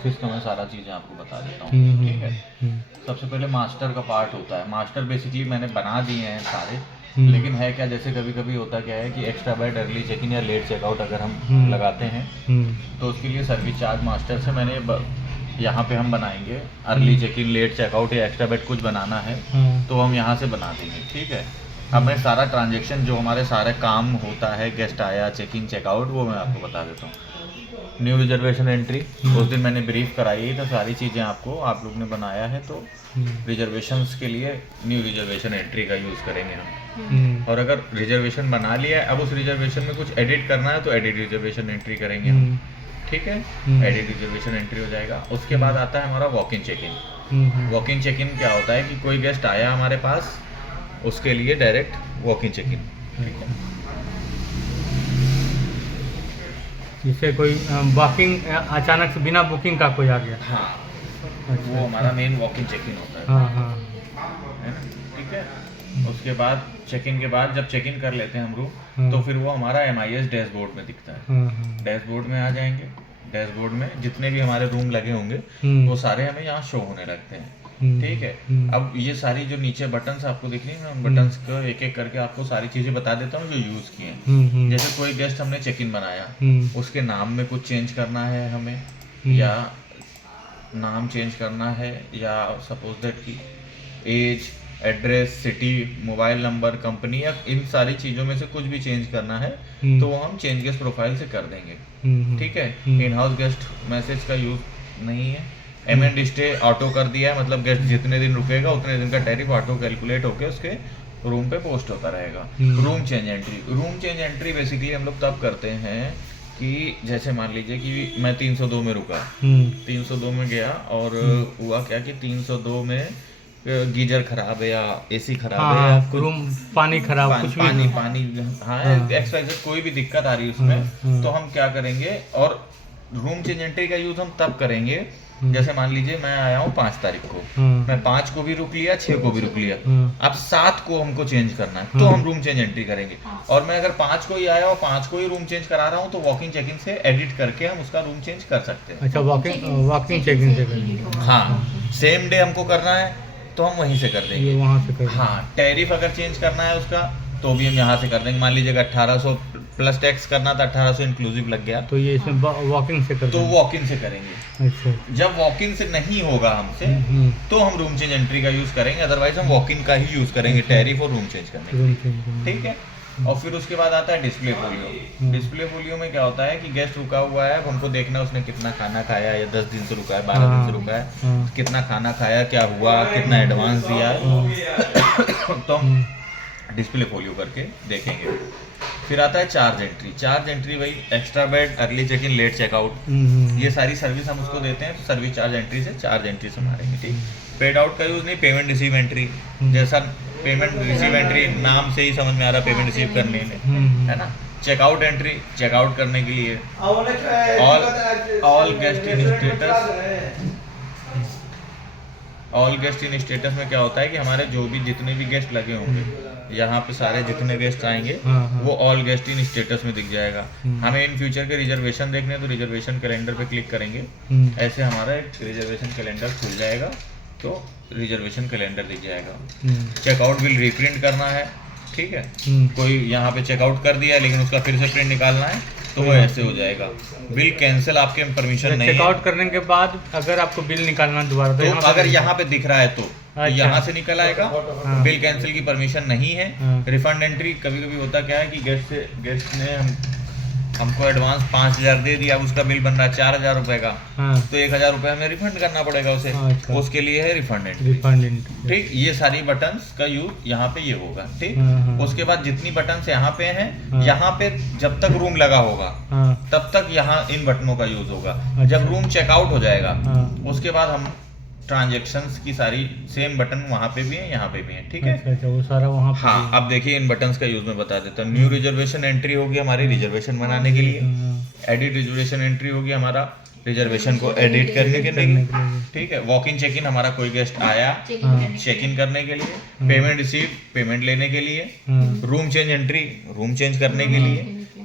Office का मैं सारा चीज़ें आपको बता देता हूँ, ठीक है। सबसे पहले मास्टर का पार्ट होता है। मास्टर बेसिकली मैंने बना दिए हैं सारे, लेकिन है क्या, जैसे कभी कभी होता क्या है कि extra bed, early check in या लेट चेकआउट अगर हम लगाते हैं तो उसके लिए सर्विस चार्ज मास्टर से मैंने यहाँ पे हम बनाएंगे। Early check in, late checkout या एक्स्ट्रा बेड कुछ बनाना है तो हम यहाँ से बना देंगे, ठीक है। अब मैं सारा ट्रांजेक्शन जो हमारे सारे काम होता है, गेस्ट आया, चेक इन चेकआउट, वो मैं आपको बता देता हूँ। न्यू रिजर्वेशन एंट्री उस दिन मैंने ब्रीफ कराई है, तो सारी चीज़ें आपको आप लोग ने बनाया है, तो रिजर्वेशंस के लिए न्यू रिजर्वेशन एंट्री का यूज़ करेंगे हम। और अगर रिजर्वेशन बना लिया है, अब उस रिजर्वेशन में कुछ एडिट करना है तो एडिट रिजर्वेशन एंट्री करेंगे हम, ठीक है। एडिट रिजर्वेशन एंट्री हो जाएगा। उसके बाद आता है हमारा walk in check in. Walk in check in क्या होता है कि कोई गेस्ट आया हमारे पास, उसके लिए direct walk in check in, ठीक है। जैसे कोई वॉकिंग अचानक से बिना बुकिंग का कोई आ गया, हाँ, अच्छा, वो हमारा main walk in check in होता है, हाँ हाँ, है ना, ठीक है। उसके बाद चेक इन के बाद जब चेक इन कर लेते हैं हम रूम, तो फिर वो हमारा MIS डैशबोर्ड में दिखता है। डैशबोर्ड में आ जाएंगे। डैशबोर्ड में जितने भी हमारे रूम लगे होंगे वो सारे हमें यहाँ शो होने लगते हैं, ठीक है। अब ये सारी जो नीचे बटन्स आपको दिख रही है, मैं उन बटन्स को एक एक करके आपको सारी चीज़ें बता देता हूँ जो यूज़ किए हैं। जैसे कोई गेस्ट हमने चेक इन बनाया, उसके नाम में कुछ चेंज करना है हमें, या नाम चेंज करना है, या सपोज दैट की age, address, city, mobile number, company, या इन सारी चीज़ों में से कुछ भी चेंज करना है तो वो हम चेंज गेस्ट प्रोफाइल से कर देंगे, ठीक है। इन हाउस गेस्ट मैसेज का यूज़ नहीं है। M&D स्टे ऑटो कर दिया है, मतलब गेस्ट जितने दिन रुकेगा उतने दिन का टैरिफ ऑटो कैलकुलेट होकर उसके रूम पे पोस्ट होता रहेगा। Room change entry, room change entry basically हम लोग तब करते हैं कि जैसे मान लीजिए कि मैं 302 में रुका, 302 में गया और हुआ क्या कि 302 में गीजर खराब है या AC खराब है, या रूम पानी खराब, कुछ भी पानी हाँ, XYZ कोई भी दिक्कत आ रही है उसमें, तो हम क्या करेंगे। और रूम चेंज एंट्री का यूज़ हम तब करेंगे, जैसे मान लीजिए मैं आया हूँ 5 तारीख को, मैं 5 को भी रुक लिया, 6 को भी रुक लिया, अब 7 को हमको चेंज करना है तो हम रूम चेंज एंट्री करेंगे। और मैं अगर 5 को ही आया और 5 को ही रूम चेंज करा रहा हूँ तो वॉकिंग चेक इन से एडिट करके हम उसका रूम चेंज कर सकते हैं। अच्छा, वॉकिंग चेक इन से करेंगे, हाँ, सेम डे हमको करना है तो हम वहीं से कर देंगे, वहाँ से कर। हाँ, टैरिफ अगर चेंज करना है उसका तो भी हम यहाँ से कर देंगे। मान लीजिए 1800 प्लस टैक्स करना था, 1800 इंक्लूसिव लग गया, तो ये इसमें वॉकिंग से कर, तो वॉक इन से करेंगे। अच्छा, जब वॉक इन से नहीं होगा हमसे तो हम रूम चेंज एंट्री का यूज़ करेंगे, अदरवाइज हम वॉक इन का ही यूज़ करेंगे टैरिफ और रूम चेंज करने के लिए, ठीक है। और फिर उसके बाद आता है डिस्प्ले फोलियो। डिस्प्ले फोलियो में क्या होता है कि गेस्ट रुका हुआ है, हमको देखना है उसने कितना खाना खाया, या 10 दिन से रुका है, 12 दिन से रुका है, कितना खाना खाया, क्या हुआ, कितना एडवांस दिया है, तो हम डिस्प्ले फोलियो करके देखेंगे। फिर आता है चार्ज एंट्री। चार्ज एंट्री वही extra bed, early check in, late checkout, ये सारी सर्विस हम उसको देते हैं, तो सर्विस चार्ज एंट्री से चार्ज एंट्री से मारेंगे, ठीक। पेड आउट का यूज़ नहीं, पेमेंट रिसीव एंट्री, जैसा पेमेंट रिसीव एंट्री नाम से ही समझ में आ रहा है, पेमेंट रिसीव करने में, है ना। चेकआउट एंट्री, चेकआउट करने के लिए। All guest in status, all guest in status में क्या होता है कि हमारे जो भी जितने भी गेस्ट लगे होंगे यहाँ पे सारे जितने गेस्ट आएंगे वो ऑल गेस्ट इन स्टेटस में दिख जाएगा। हमें इन फ्यूचर के रिजर्वेशन देखने हैं तो रिजर्वेशन कैलेंडर पे क्लिक करेंगे, ऐसे हमारा एक रिजर्वेशन कैलेंडर खुल जाएगा, तो रिजर्वेशन कैलेंडर दिख जाएगा। चेकआउट बिल रीप्रिंट करना है, ठीक है। कोई यहाँ पे चेकआउट कर दिया है लेकिन उसका फिर से प्रिंट निकालना है तो वो ऐसे हो जाएगा। बिल कैंसिल आपके परमिशन नहीं है, चेकआउट करने के बाद अगर आपको बिल निकालना दोबारा तो अगर यहाँ पे दिख रहा है तो यहाँ से निकल आएगा। बिल कैंसिल की परमिशन नहीं है। रिफंड एंट्री, कभी कभी होता क्या है कि गेस्ट ने हमको एडवांस 5000 दे दिया, उसका बिल बन रहा है 4000 रुपए का, तो 1000 रुपए हमें रिफंड करना पड़ेगा उसे, उसके लिए है रिफंड एंट्री, ठीक। ये सारी बटन्स का यूज यहाँ पे ये होगा, ठीक। उसके बाद जितनी बटन्स यहाँ पे हैं, यहाँ पे जब तक रूम लगा होगा तब तक यहाँ इन बटनों का यूज होगा। जब रूम चेकआउट हो जाएगा उसके बाद हम ट्रांजैक्शंस की सारी सेम बटन वहाँ पे भी है, यहाँ पे भी है, ठीक है। अच्छा, वो सारा वहाँ पे। हाँ, अब देखिए इन बटन्स का यूज मैं बता देता हूँ। न्यू रिजर्वेशन एंट्री होगी हमारी रिजर्वेशन बनाने के लिए। एडिट रिजर्वेशन एंट्री होगी हमारा रिजर्वेशन को एडिट करने के लिए, ठीक है। वॉक इन चेक इन, हमारा कोई गेस्ट आया चेक इन करने के लिए। पेमेंट रिसीव, पेमेंट लेने के लिए। Room change entry, room change करने के लिए।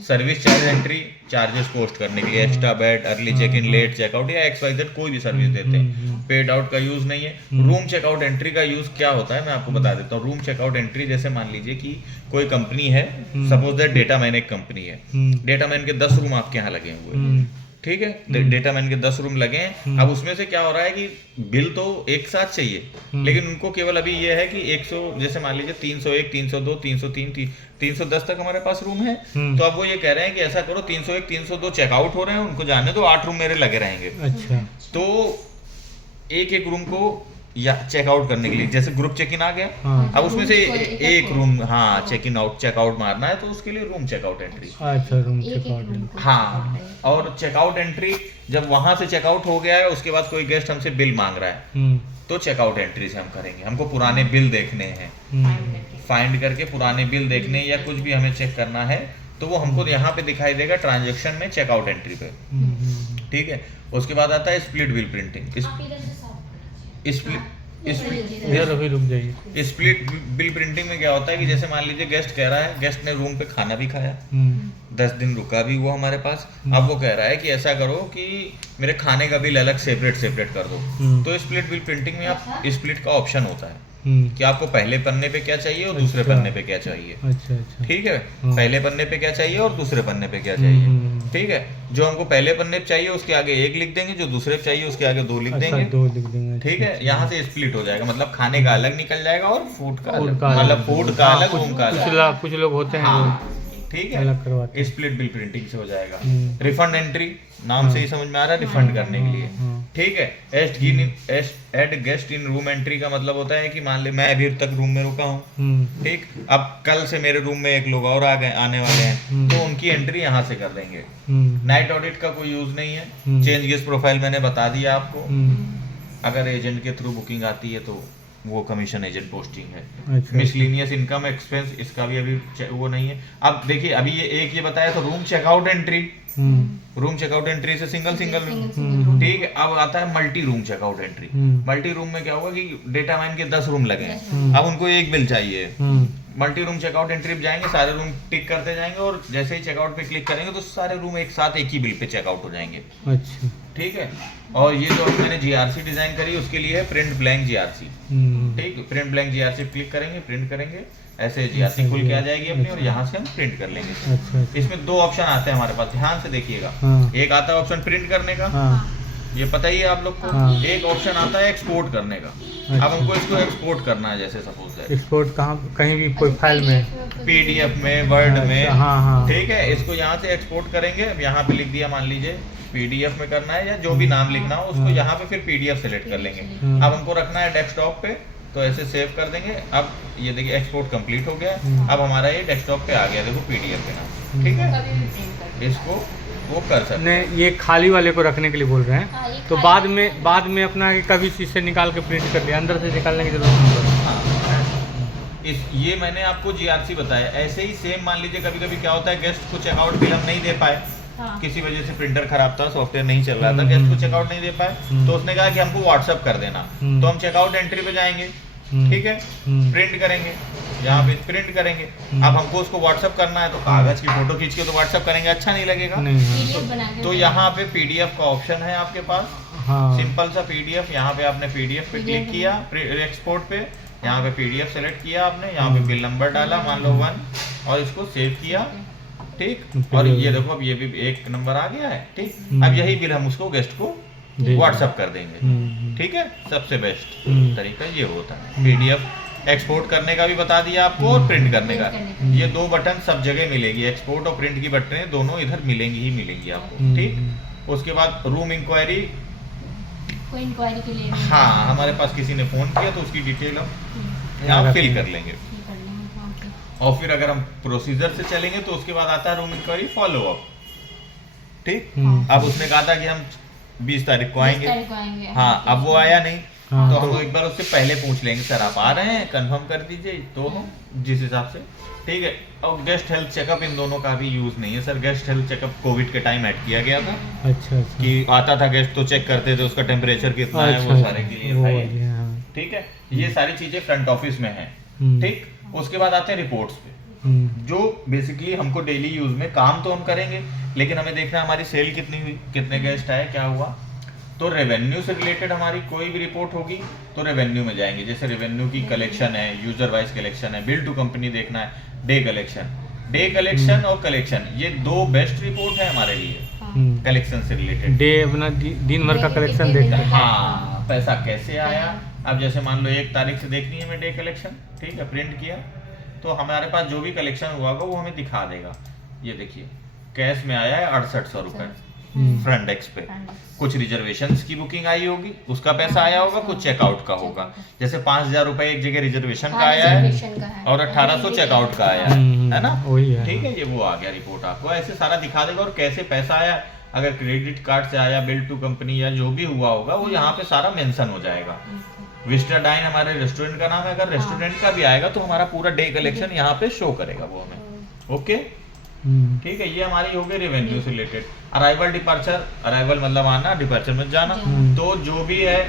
Service charge entry charges post करने के लिए, extra bed, early check in, late checkout या XYZ कोई भी सर्विस देते हैं। पेड आउट का यूज नहीं है। रूम चेकआउट एंट्री का यूज क्या होता है मैं आपको बता देता हूँ। रूम चेकआउट एंट्री जैसे मान लीजिए कि कोई कंपनी है, सपोज दैट डेटा मैन एक कंपनी है, डेटा मैन के 10 रूम आपके यहाँ लगे हुए हैं, ठीक है, डेटा मैन के 10 रूम लगे हैं। अब उसमें से क्या हो रहा है कि बिल तो एक साथ चाहिए, लेकिन उनको केवल अभी ये है कि 100 जैसे मान लीजिए 301, 302, 303, 310 तक हमारे पास रूम है। तो अब वो ये कह रहे हैं कि ऐसा करो 301, 302 चेकआउट हो रहे हैं, उनको जाने दो, 8 रूम मेरे लगे रहेंगे। अच्छा, तो एक रूम को या चेकआउट करने के लिए जैसे ग्रुप चेक इन आ गया, अब उसमें से एक room check in out checkout मारना है, तो उसके लिए रूम चेकआउट एंट्री। अच्छा, रूम चेकआउट। हाँ, और चेकआउट एंट्री जब वहां से चेकआउट हो गया है, उसके बाद कोई गेस्ट हमसे बिल मांग रहा है, तो चेकआउट एंट्री से हम करेंगे। हमको पुराने बिल देखने हैं, फाइंड करके पुराने बिल देखने या कुछ भी हमें चेक करना है, तो वो हमको यहाँ पे दिखाई देगा ट्रांजैक्शन में, चेकआउट एंट्री पे, ठीक है। उसके बाद आता है split bill printing. Split bill printing में क्या होता है कि जैसे मान लीजिए गेस्ट कह रहा है, गेस्ट ने रूम पे खाना भी खाया, 10 दिन रुका भी हुआ हमारे पास, अब वो कह रहा है कि ऐसा करो कि मेरे खाने का बिल अलग सेपरेट कर दो। तो स्प्लिट बिल प्रिंटिंग में आप स्प्लिट का ऑप्शन होता है कि आपको पहले पन्ने पे क्या चाहिए और दूसरे पन्ने पे क्या चाहिए। अच्छा, ठीक है, पहले पन्ने पे क्या चाहिए और दूसरे पन्ने पे क्या चाहिए, ठीक है। जो हमको पहले पन्ने पे चाहिए उसके आगे 1 लिख देंगे, जो दूसरे पे चाहिए उसके आगे 2 लिख देंगे, 2 लिख देंगे, ठीक है। यहाँ से स्प्लिट हो जाएगा, मतलब खाने का अलग निकल जाएगा और फूड का अलग, मतलब फूड का अलग, रूम का अलग। कुछ लोग होते हैं ठीक अलग करवाते है, स्प्लिट बिल प्रिंटिंग से हो जाएगा। रिफंड एंट्री नाम से ही समझ में आ रहा है, रिफंड करने के लिए, ठीक है। Add guest in room entry का मतलब होता है कि मान ले मैं अभी तक रूम में रुका हूँ, ठीक, अब कल से मेरे रूम में एक लोग और आ गए, आने वाले हैं, तो उनकी एंट्री यहाँ से कर देंगे। नाइट ऑडिट का कोई यूज नहीं है। चेंज गेस्ट प्रोफाइल मैंने बता दिया आपको। अगर एजेंट के थ्रू बुकिंग आती है तो वो कमीशन एजेंट पोस्टिंग है। मिसलिनियस इनकम एक्सपेंस, इसका भी अभी वो नहीं है। अब देखिए, अभी ये बताया तो room checkout entry, room checkout entry से सिंगल रूम, ठीक है। अब आता है multi room checkout entry. Multi room में क्या होगा कि डेटा मैन के 10 रूम लगे हैं, अब उनको एक बिल चाहिए। मल्टी रूम चेकआउट एंट्री पे जाएंगे, सारे रूम टिक करते जाएंगे, और जैसे ही चेकआउट पे क्लिक करेंगे तो सारे रूम एक साथ एक ही बिल पे चेकआउट हो जाएंगे। अच्छा, ठीक है। और ये जो मैंने जीआरसी डिजाइन करी उसके लिए है प्रिंट ब्लैंक जीआरसी, ठीक है। प्रिंट ब्लैंक जीआरसी क्लिक करेंगे, प्रिंट करेंगे, ऐसे जीआरसी खुल के आ जाएगी अपनी, और यहाँ से हम प्रिंट कर लेंगे। अच्छा, इसमें 2 ऑप्शन आते हैं हमारे पास, ध्यान से देखिएगा। एक आता है ऑप्शन प्रिंट करने का, ये पता ही है आप लोग को। एक ऑप्शन आता है एक्सपोर्ट करने का। अब हमको इसको एक्सपोर्ट करना है, जैसे सपोज है एक्सपोर्ट कहाँ, कहीं भी कोई फाइल में, PDF में, वर्ड में, हाँ, ठीक है। इसको यहाँ से एक्सपोर्ट करेंगे। अब यहाँ पे लिख दिया, मान लीजिए PDF में करना है या जो भी नाम लिखना हो उसको, यहाँ पे फिर PDF सेलेक्ट कर लेंगे। अब हमको रखना है डेस्कटॉप पे, तो ऐसे सेव कर देंगे। अब ये देखिए एक्सपोर्ट कंप्लीट हो गया। अब हमारा ये डेस्कटॉप पे आ गया, देखो PDF के नाम, ठीक है। इसको वो कर सकते हैं। ये खाली वाले को रखने के लिए बोल रहे हैं, तो बाद में अपना कभी चीज से निकाल के प्रिंट कर लिया, अंदर से निकालने की जरूरत नहीं पड़ती। ये मैंने आपको जीआरसी बताया। ऐसे ही सेम मान लीजिए कभी कभी क्या होता है, गेस्ट को चेकआउट बिल हम नहीं दे पाए, किसी वजह से प्रिंटर खराब था, सॉफ्टवेयर नहीं चल रहा था, गेस्ट को चेकआउट नहीं दे पाए, तो उसने कहा कि हमको व्हाट्सएप कर देना, तो हम चेकआउट एंट्री पे जाएंगे, ठीक है, प्रिंट करेंगे, यहाँ पे प्रिंट करेंगे। अब हमको उसको व्हाट्सएप करना है, तो कागज की फोटो खींच के तो व्हाट्सएप करेंगे, अच्छा नहीं लगेगा। तो यहाँ पे PDF का ऑप्शन है आपके पास, सिंपल सा PDF। यहाँ पे आपने PDF पे क्लिक किया, एक्सपोर्ट पे, यहाँ पे PDF सेलेक्ट किया आपने, यहाँ पे बिल नंबर डाला, मान लो 1, और इसको सेव किया, ठीक। और ये देखो, अब ये भी 1 नंबर आ गया है, ठीक। अब यही बिल हम उसको गेस्ट को व्हाट्सएप कर देंगे, ठीक है। सबसे बेस्ट तरीका ये होता है। PDF एक्सपोर्ट करने का भी बता दिया आपको, और प्रिंट करने का। ये 2 बटन सब जगह मिलेगी, एक्सपोर्ट और प्रिंट की बटनें दोनों इधर मिलेंगी आपको, ठीक। उसके बाद रूम इंक्वायरी, के लिए हाँ, हमारे पास किसी ने फोन किया तो उसकी डिटेल हम यहाँ फिल कर लेंगे। और फिर अगर हम प्रोसीजर से चलेंगे तो उसके बाद आता है रूम इंक्वायरी फॉलो अप, ठीक। अब उसने कहा था कि हम 20 तारीख को आएंगे, हाँ, अब वो आया नहीं, तो हम एक बार उससे पहले पूछ लेंगे, सर आप आ रहे हैं, कंफर्म कर दीजिए, तो जिस हिसाब से, ठीक है। और गेस्ट हेल्थ चेकअप, इन दोनों का भी यूज नहीं है sir. Guest health checkup Covid के टाइम ऐड किया गया था। अच्छा, कि आता था गेस्ट तो चेक करते थे उसका टेम्परेचर कितना है, वो सारे के लिए था ये, ठीक है। ये सारी चीजें फ्रंट ऑफिस में है, ठीक। उसके बाद आते हैं रिपोर्ट्स पे। जो बेसिकली हमको डेली यूज में काम तो हम करेंगे, लेकिन हमें देखना है हमारी सेल कितनी हुई, कितने गेस्ट आए, क्या हुआ। तो रेवेन्यू से रिलेटेड हमारी कोई भी रिपोर्ट होगी तो रेवेन्यू में जाएंगे। जैसे रेवेन्यू की कलेक्शन है, यूजर वाइज कलेक्शन है, बिल टू कंपनी देखना है, डे कलेक्शन और कलेक्शन, ये दो बेस्ट रिपोर्ट है हमारे लिए कलेक्शन से रिलेटेड। डे अपना दिन भर का कलेक्शन देखता है। हाँ, पैसा कैसे आया। अब जैसे मान लो 1 तारीख से देखनी है हमें डे कलेक्शन, ठीक है, प्रिंट किया तो हमारे पास जो भी कलेक्शन हुआ होगा वो हमें दिखा देगा। ये देखिए कैश में आया है 6800 रुपए फ्रंट डेस्क पे। कुछ रिजर्वेशंस की बुकिंग आई होगी, उसका पैसा आया होगा, कुछ चेकआउट का होगा। जैसे 5000 रुपए एक जगह रिजर्वेशन का आया है और 1800 चेकआउट का आया है ना, वही है। ठीक है, ये वो आ गया रिपोर्ट आपको। ऐसे सारा दिखा देगा और कैसे पैसा आया, अगर क्रेडिट कार्ड से आया, बिल टू कंपनी या जो भी हुआ होगा वो यहाँ पे सारा मेंशन हो जाएगा। विस्टा डाइन हमारे रेस्टोरेंट का नाम है, अगर रेस्टोरेंट का भी आएगा तो हमारा पूरा डे कलेक्शन यहाँ पे शो करेगा वो हमें। ओके, ठीक है, ये हमारी हो गई रेवेन्यू से रिलेटेड। अराइवल डिपार्चर, अराइवल मतलब आना, डिपार्चर में जाना। तो जो भी है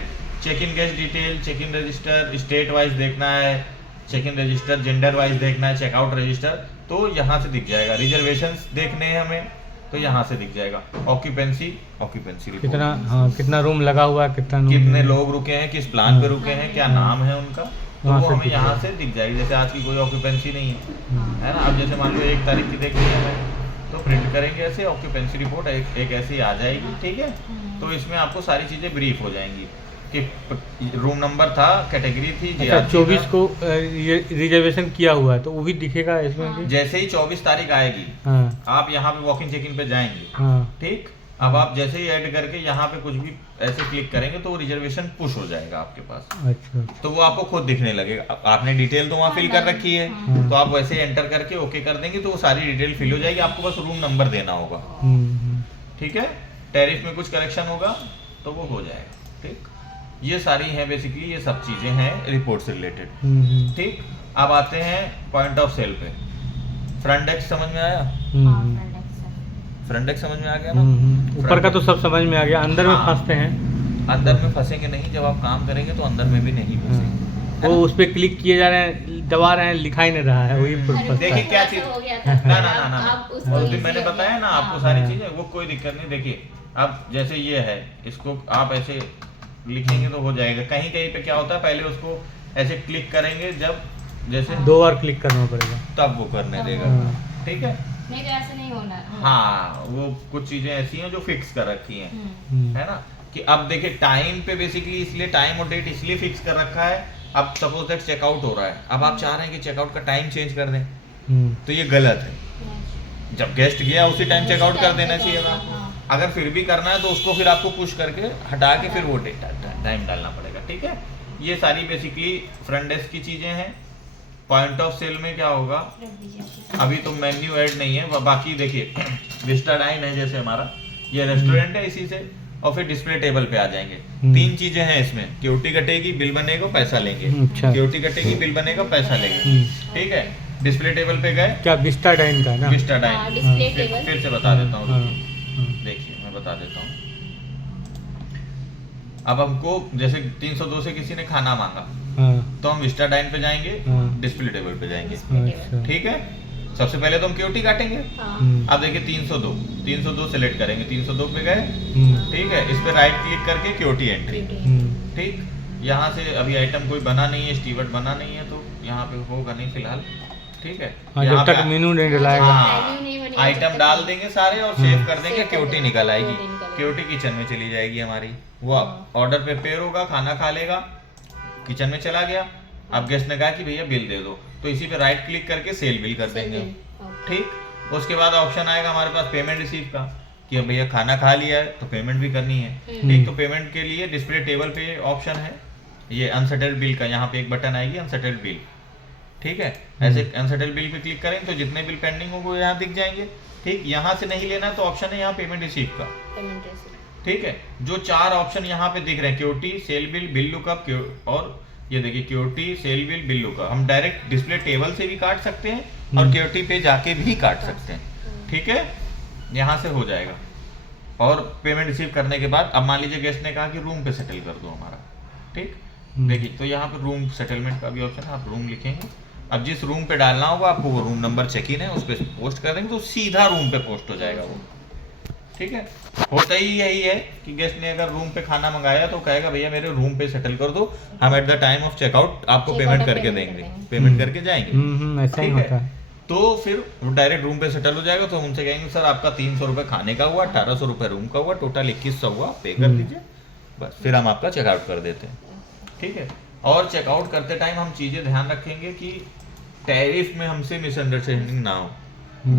check in guest detail, check in register, state wise देखना है, check in register, gender wise देखना है, चेकआउट रजिस्टर, तो यहाँ से दिख जाएगा। रिजर्वेशंस देखने हैं हमें तो यहाँ से दिख जाएगा। ऑक्यूपेंसी रिपोर्ट, कितना, हाँ, कितना रूम लगा हुआ है, कितने लोग रुके हैं, किस प्लान पे रुके हैं, क्या नाम है उनका, तो वो हमें यहाँ से दिख जाएगी। जैसे आज की कोई ऑक्यूपेंसी नहीं है ना, अब जैसे मान लो 1 तारीख की देखनी है हमें तो प्रिंट करेंगे ऐसे, ऑक्यूपेंसी रिपोर्ट एक ऐसी आ जाएगी, ठीक है। तो इसमें आपको सारी चीजें ब्रीफ हो जाएंगी कि रूम नंबर था, कैटेगरी थी। अच्छा, 24 को रिजर्वेशन किया हुआ है तो वो भी दिखेगा इसमें भी? जैसे ही 24 तारीख आएगी, हाँ, आप यहाँ पे वॉक इन चेक इन पे जाएंगे, हाँ, ठीक। अब आप जैसे ही ऐड करके यहाँ पे कुछ भी ऐसे क्लिक करेंगे तो वो रिजर्वेशन पुश हो जाएगा आपके पास। अच्छा, तो वो आपको खुद दिखने लगेगा। आपने डिटेल तो वहाँ फिल कर रखी है, तो आप वैसे एंटर करके ओके कर देंगे तो वो सारी डिटेल फिल हो जाएगी। आपको बस रूम नंबर देना होगा, ठीक है। टैरिफ में कुछ करेक्शन होगा तो वो हो जाएगा, ठीक। ये सारी है बेसिकली, ये सब चीजें हैं रिपोर्ट से रिलेटेड, ठीक। अब आते हैं पॉइंट ऑफ सेल पे। फ्रंट डेस्क समझ में आया? फ्रंट डेस्क समझ में आ गया ना? ऊपर का तो सब समझ में आ गया, अंदर में फंसते हैं। अंदर में फंसेंगे नहीं, जब आप काम करेंगे तो अंदर में भी नहीं फंसेंगे। वो उस पे क्लिक किए जा रहे हैं, दबा रहे हैं, लिखा ही नहीं रहा है, वही देखिए क्या चीज। ना उस दिन मैंने बताया ना आपको सारी चीजें, वो कोई दिक्कत नहीं। देखिए अब जैसे ये है, इसको आप ऐसे लिखेंगे तो हो जाएगा। कहीं कहीं पे क्या होता है, पहले उसको ऐसे क्लिक करेंगे, जब जैसे 2 बार क्लिक करना पड़ेगा तब वो करने देगा, ठीक है। नहीं तो ऐसे नहीं होना। हाँ, वो कुछ चीजें ऐसी हैं जो फिक्स कर रखी हैं, है ना। कि अब देखिए टाइम पे बेसिकली, इसलिए टाइम और डेट इसलिए फिक्स कर रखा है। अब सपोज दैट चेकआउट हो रहा है, अब आप चाह रहे हैं कि चेकआउट का टाइम चेंज कर दें, तो ये गलत है। जब गेस्ट गया उसी टाइम चेकआउट कर देना चाहिए था। अगर फिर भी करना है तो उसको फिर आपको पुश करके हटा के फिर वो टाइम डालना पड़ेगा, ठीक है। ये सारी बेसिकली फ्रंट डेस्क की चीजें हैं। पॉइंट ऑफ सेल में क्या होगा, अभी तो मेन्यू ऐड नहीं है, बाकी देखिए विस्टा डाइन है जैसे हमारा, ये रेस्टोरेंट है, इसी से और फिर डिस्प्ले टेबल पे आ जाएंगे। 3 चीजें हैं इसमें, क्यूटी कटेगी, बिल बनेगा, पैसा लेंगे। क्यूटी कटेगी, बिल बनेगा, पैसा लेंगे, ठीक है। डिस्प्ले टेबल पे गए, क्या विस्टा डाइन का ना? विस्टा डाइन, फिर से बता देता हूँ, देखिए मैं बता देता हूँ। अब हमको जैसे 302 से किसी ने खाना मांगा, तो हम विस्टा डाइन पे जाएंगे, डिस्प्ले टेबल पे जाएंगे, ठीक है। सबसे पहले तो हम क्यूटी काटेंगे। अब देखिए 302 सेलेक्ट करेंगे, 302 पे गए, ठीक है। इस पे राइट क्लिक करके क्यूटी एंट्री, ठीक। यहाँ से अभी आइटम कोई बना नहीं है, स्टीवर्ड बना नहीं है, तो यहाँ पे होगा नहीं फिलहाल, ठीक है। जब तक मेनू नहीं डलाएगा, आइटम डाल देंगे सारे और सेव कर देंगे, क्यूटी निकल आएगी। क्यूटी किचन में चली जाएगी हमारी, वो ऑर्डर प्रिपेयर होगा, खाना खा लेगा, किचन में चला गया। अब गेस्ट ने कहा कि भैया बिल दे दो, तो इसी पे राइट क्लिक करके सेल बिल कर देंगे, ठीक। उसके बाद ऑप्शन आएगा हमारे पास पेमेंट रिसीव का, कि अब भैया खाना खा लिया है तो पेमेंट भी करनी है, ठीक। तो पेमेंट के लिए डिस्प्ले टेबल पे ऑप्शन है ये अनसेटल्ड बिल का, यहाँ पे एक बटन आएगी अनसेटल्ड बिल, ठीक है। ऐसे अनसेटल्ड बिल पे क्लिक करेंगे तो जितने बिल पेंडिंग हो वो यहाँ दिख जाएंगे, ठीक। यहाँ से नहीं लेना तो ऑप्शन है यहाँ पेमेंट रिसीव का, ठीक है। जो 4 ऑप्शन यहाँ पे दिख रहे हैं, QT, sale bill, bill lookup, और ये देखिए QT, sale bill, bill lookup, हम डायरेक्ट डिस्प्ले टेबल से भी काट सकते हैं और क्यूटी पे जाके भी काट सकते हैं, ठीक है। यहाँ से हो जाएगा। और पेमेंट रिसीव करने के बाद अब मान लीजिए गेस्ट ने कहा कि रूम पे सेटल कर दो हमारा, ठीक। देखिए तो यहाँ पे रूम सेटलमेंट का भी ऑप्शन है, आप रूम लिखेंगे अब जिस रूम पे डालना होगा आपको वो रूम नंबर चेक इन है, उस पर पोस्ट कर देंगे तो सीधा रूम पे पोस्ट हो जाएगा वो। ठीक है, होता ही यही है कि गेस्ट ने अगर रूम पे खाना मंगाया तो कहेगा भैया मेरे रूम पे सेटल कर दो, हम at the time of checkout आपको पेमेंट करके देंगे, पेमेंट करके जाएंगे। ऐसा ही ठीक है, होता है। तो फिर वो डायरेक्ट रूम पे सेटल हो जाएगा। तो हम उनसे कहेंगे सर आपका 300 रुपये खाने का हुआ, 1800 रुपये रूम का हुआ, टोटल 2100 हुआ, पे कर दीजिए, बस फिर हम आपका चेकआउट कर देते हैं। ठीक है, और चेकआउट करते टाइम हम चीज़ें ध्यान रखेंगे कि टैरिफ में हमसे मिसअंडरस्टैंडिंग ना हो।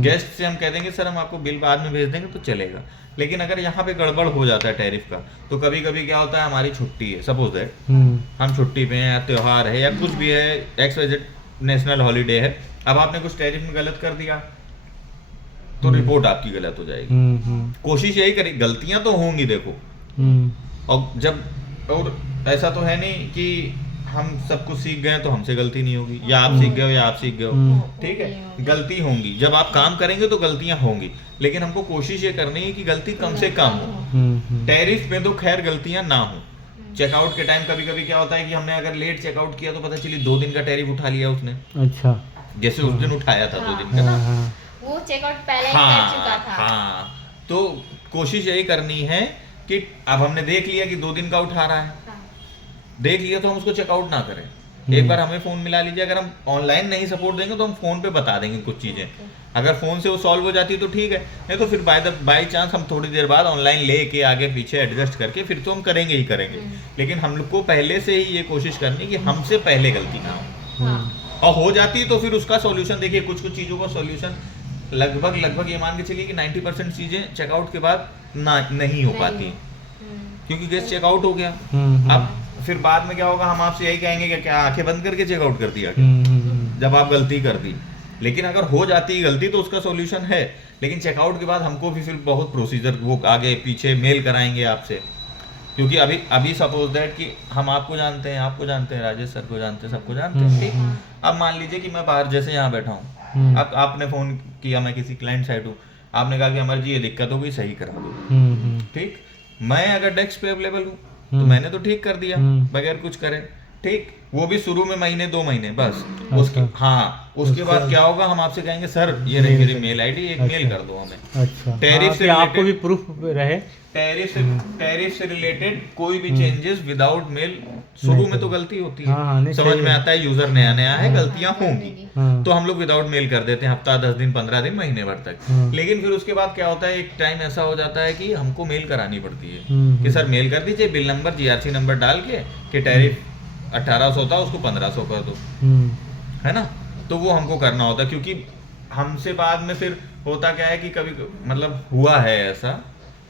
गेस्ट से हम कह देंगे सर हम आपको बिल बाद में भेज देंगे तो चलेगा, लेकिन अगर यहाँ पे गड़बड़ हो जाता है टैरिफ का, तो कभी कभी क्या होता है हमारी छुट्टी है, सपोज दैट हम छुट्टी पे हैं या त्योहार है या कुछ भी है, XYZ नेशनल हॉलीडे है, अब आपने कुछ टैरिफ में गलत कर दिया तो रिपोर्ट आपकी गलत हो जाएगी। कोशिश यही करी, गलतियां तो होंगी देखो, और ऐसा तो है नहीं कि हम सब कुछ सीख गए तो हमसे गलती नहीं होगी, या आप सीख गए हो या आप सीख गए हो। ठीक है, गलती होंगी, जब आप काम करेंगे तो गलतियां होंगी, लेकिन हमको कोशिश ये करनी है कि गलती कम से कम हो। टैरिफ में तो खैर गलतियां ना हो। चेकआउट के टाइम कभी कभी क्या होता है कि हमने अगर लेट चेकआउट किया तो पता चली 2 दिन का टैरिफ उठा लिया उसने। अच्छा, जैसे उस दिन उठाया था 2 दिन का, वो चेकआउट पहले ही कर चुका था। हाँ, तो कोशिश यही करनी है कि अब हमने देख लिया कि 2 दिन का उठा रहा है, देख लिया तो हम उसको चेकआउट ना करें। एक बार हमें फोन मिला लीजिए, अगर हम ऑनलाइन नहीं सपोर्ट देंगे तो हम फोन पे बता देंगे कुछ चीजें, अगर फोन से वो सॉल्व हो जाती है तो ठीक है, नहीं तो फिर बाय चांस हम थोड़ी देर बाद ऑनलाइन लेके आगे पीछे एडजस्ट करके फिर तो हम करेंगे ही करेंगे। लेकिन हम लोग को पहले से ही ये कोशिश करनी कि हमसे पहले गलती ना हो, और हो जाती है तो फिर उसका सॉल्यूशन देखिए। कुछ चीजों का सॉल्यूशन लगभग ये मान के चलिए कि 90% चीजें चेकआउट के बाद नहीं हो पाती, क्योंकि गेस्ट चेकआउट हो गया। अब फिर बाद में क्या होगा, हम आपसे यही कहेंगे कि क्या आंखें बंद करके चेकआउट कर दिया जब आप गलती कर दी। लेकिन अगर हो जाती है गलती तो उसका सॉल्यूशन है, लेकिन चेकआउट के बाद हमको भी फिर बहुत प्रोसीजर वो आगे पीछे मेल कराएंगे आपसे, क्योंकि अभी सपोज दैट कि हम आपको जानते हैं, राजेश सर को जानते हैं, सबको जानते हैं। ठीक, अब मान लीजिए कि मैं बाहर जैसे यहाँ बैठा हूँ, अब आपने फोन किया, मैं किसी क्लाइंट साइड हूँ, आपने कहा कि अमर जी ये दिक्कत हो गई, सही करा दो। ठीक, मैं अगर डेस्क पे अवेलेबल हूँ तो मैंने तो ठीक कर दिया बगैर कुछ करे। ठीक, वो भी शुरू में महीने 2 महीने बस। उसके बाद क्या होगा, हम आपसे कहेंगे सर ये रही मेरी मेल आईडी, एक मेल कर दो हमें। अच्छा, टैरिफ से आपको भी प्रूफ रहे, टैरिफ से रिलेटेड कोई भी चेंजेस विदाउट मेल। शुरू में तो गलती होती है, समझ में आता है, यूजर नया है, गलतियां होंगी, तो हम लोग विदाउट मेल कर देते हैं, हफ्ता 10 दिन 15 दिन महीने भर तक। लेकिन फिर उसके बाद क्या होता है, एक टाइम ऐसा हो जाता है कि हमको मेल करानी पड़ती है कि सर मेल कर दीजिए, बिल नंबर GRC नंबर डाल के कि टैरिफ 1800 था उसको 1500 कर दो, है ना। तो वो हमको करना होता है, क्योंकि हमसे बाद में फिर होता क्या है कि कभी मतलब हुआ है ऐसा,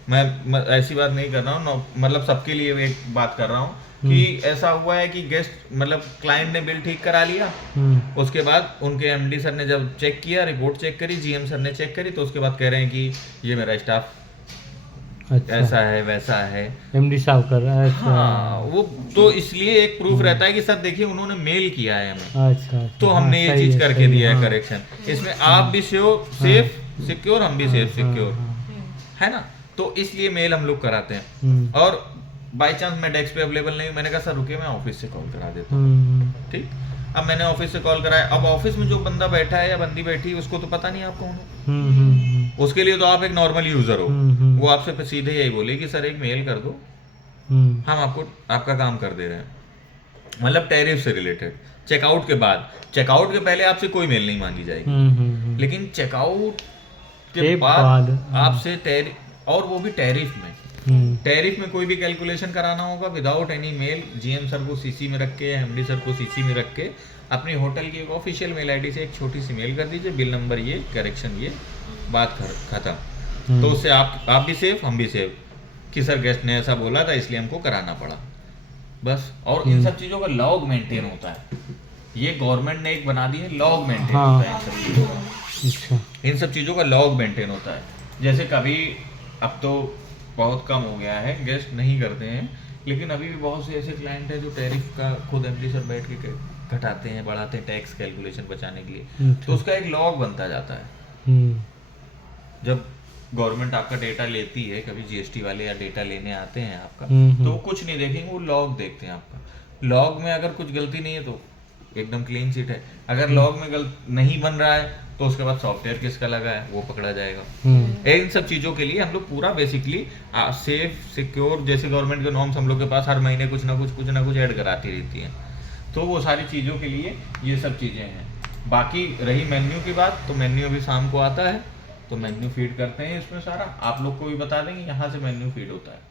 मैं ऐसी बात नहीं कर रहा हूँ, मतलब सबके लिए एक बात कर रहा हूँ कि ऐसा हुआ है कि गेस्ट मतलब क्लाइंट ने बिल ठीक करा लिया, उसके बाद उनके MD सर ने जब चेक किया, रिपोर्ट चेक करी, GM सर ने चेक करी, तो उसके बाद कह रहे हैं कि ये मेरा स्टाफ ऐसा है वैसा है, MD साहब कर रहा है। हाँ, वो तो इसलिए एक प्रूफ रहता है कि सर देखिए उन्होंने मेल किया है हमें, अच्छा, तो हमने ये चीज करके दिया है करेक्शन। इसमें आप भी सेफ सिक्योर, हम भी सेफ सिक्योर, है ना। तो इसलिए मेल हम लोग कराते हैं। और बाय चांस मैं डेस्क पे अवेलेबल नहीं हूँ, मैंने कहा सर रुकिए मैं ऑफिस से कॉल करा देता हूँ। ठीक, अब मैंने ऑफिस से कॉल कराया, अब ऑफिस में जो बंदा बैठा है या बंदी बैठी है उसको तो पता नहीं आप कौन हो, उसके लिए तो आप एक नॉर्मल यूजर हो, वो आपसे सीधे यही बोले कि सर एक मेल कर दो, हम आपको आपका काम कर दे रहे हैं। मतलब टैरिफ से रिलेटेड। चेकआउट के बाद, चेकआउट के पहले आपसे कोई मेल नहीं मांगी जाएगी, लेकिन चेकआउट के बाद आपसे टैरिफ, और वो भी टैरिफ में कोई भी कैलकुलेशन कराना होगा without any mail, GM sir को CC में रख के, MD सर को CC में रख के, अपनी होटल की एक ऑफिशियल मेल आईडी से एक छोटी सी मेल कर दीजिए, बिल नंबर ये, करेक्शन ये, बात खत्म। तो उससे आप भी सेफ, हम भी सेफ कि सर गेस्ट ने ऐसा बोला था इसलिए हमको कराना पड़ा, बस। और इन सब चीज़ों का लॉग मेंटेन होता है, ये गवर्नमेंट ने एक बना दी है, लॉग मेंटेन होता है इन सब चीज़ों का। इन सब चीज़ों का लॉग मेंटेन होता है। जैसे कभी, अब तो बहुत कम हो गया है, गेस्ट नहीं करते हैं, लेकिन अभी भी बहुत से ऐसे क्लाइंट हैं जो टैरिफ का खुद MD सर बैठ के घटाते हैं, बढ़ाते हैं टैक्स कैलकुलेशन बचाने के लिए, तो उसका एक लॉग बनता जाता है। जब गवर्नमेंट आपका डेटा लेती है, कभी GST वाले या डेटा लेने आते हैं आपका, तो वो कुछ नहीं देखेंगे, वो लॉग देखते हैं आपका। लॉग में अगर कुछ गलती नहीं है तो एकदम क्लीन शीट है। अगर लॉग में गलत नहीं बन रहा है तो उसके बाद सॉफ्टवेयर किसका लगा है वो पकड़ा जाएगा। इन सब चीज़ों के लिए हम लोग पूरा बेसिकली सेफ सिक्योर, जैसे गवर्नमेंट के नॉर्म्स हम लोग के पास हर महीने कुछ ना कुछ ऐड कराती रहती हैं, तो वो सारी चीज़ों के लिए ये सब चीज़ें हैं। बाकी रही मेन्यू की बात, तो मेन्यू भी शाम को आता है, तो मेन्यू फीड करते हैं इसमें सारा, आप लोग को भी बता देंगे, यहाँ से मेन्यू फीड होता है।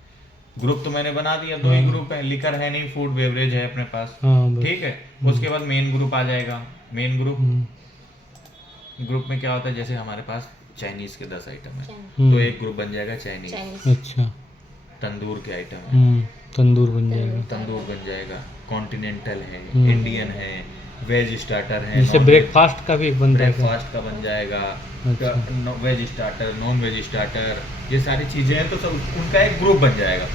ग्रुप तो मैंने बना दिया, 2 ही ग्रुप है, लिकर है नहीं, फूड बेवरेज है अपने पास, ठीक है। उसके बाद मेन ग्रुप आ जाएगा। मेन ग्रुप में क्या होता है, जैसे हमारे पास चाइनीज के 10 आइटम है, तो एक ग्रुप बन जाएगा चाइनीज। अच्छा। तंदूर के आइटम है, तंदूर बन जाएगा। तंदूर बन जाएगा। कॉन्टिनेंटल है, इंडियन है, वेज स्टार्टर है, जैसे ब्रेकफास्ट का भी एक बनता है, ब्रेकफास्ट का बन जाएगा, veg starter, non veg starter, ये सारी चीज़ें हैं, तो सब उनका एक ग्रुप बन जाएगा।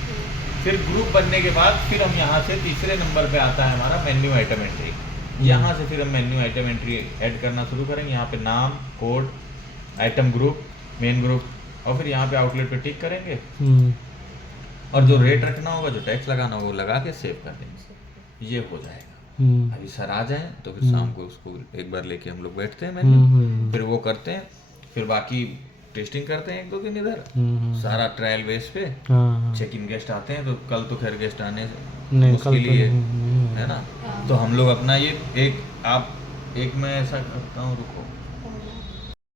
फिर ग्रुप बनने के बाद फिर हम यहाँ से तीसरे नंबर पे आता है हमारा मेन्यू आइटम एंट्री। यहाँ से फिर हम मेन्यू आइटम एंट्री ऐड करना शुरू करेंगे। यहाँ पे नाम, code, item group, main group, और फिर यहाँ पे आउटलेट पे टिक करेंगे, और जो रेट रखना होगा, जो टैक्स लगाना होगा, वो लगा के सेव कर देंगे, ये हो जाएगा। अभी सर आ जाए तो फिर शाम को उसको एक बार लेके हम लोग बैठते हैं मेन्यू, फिर वो करते हैं, फिर बाकी टेस्टिंग करते हैं 1-2 दिन इधर, सारा ट्रायल बेस पे। चेक इन गेस्ट आते हैं, तो कल तो खैर गेस्ट आने मुश्किल ही है ना, तो हम लोग अपना ये एक मैं ऐसा करता हूँ, रुको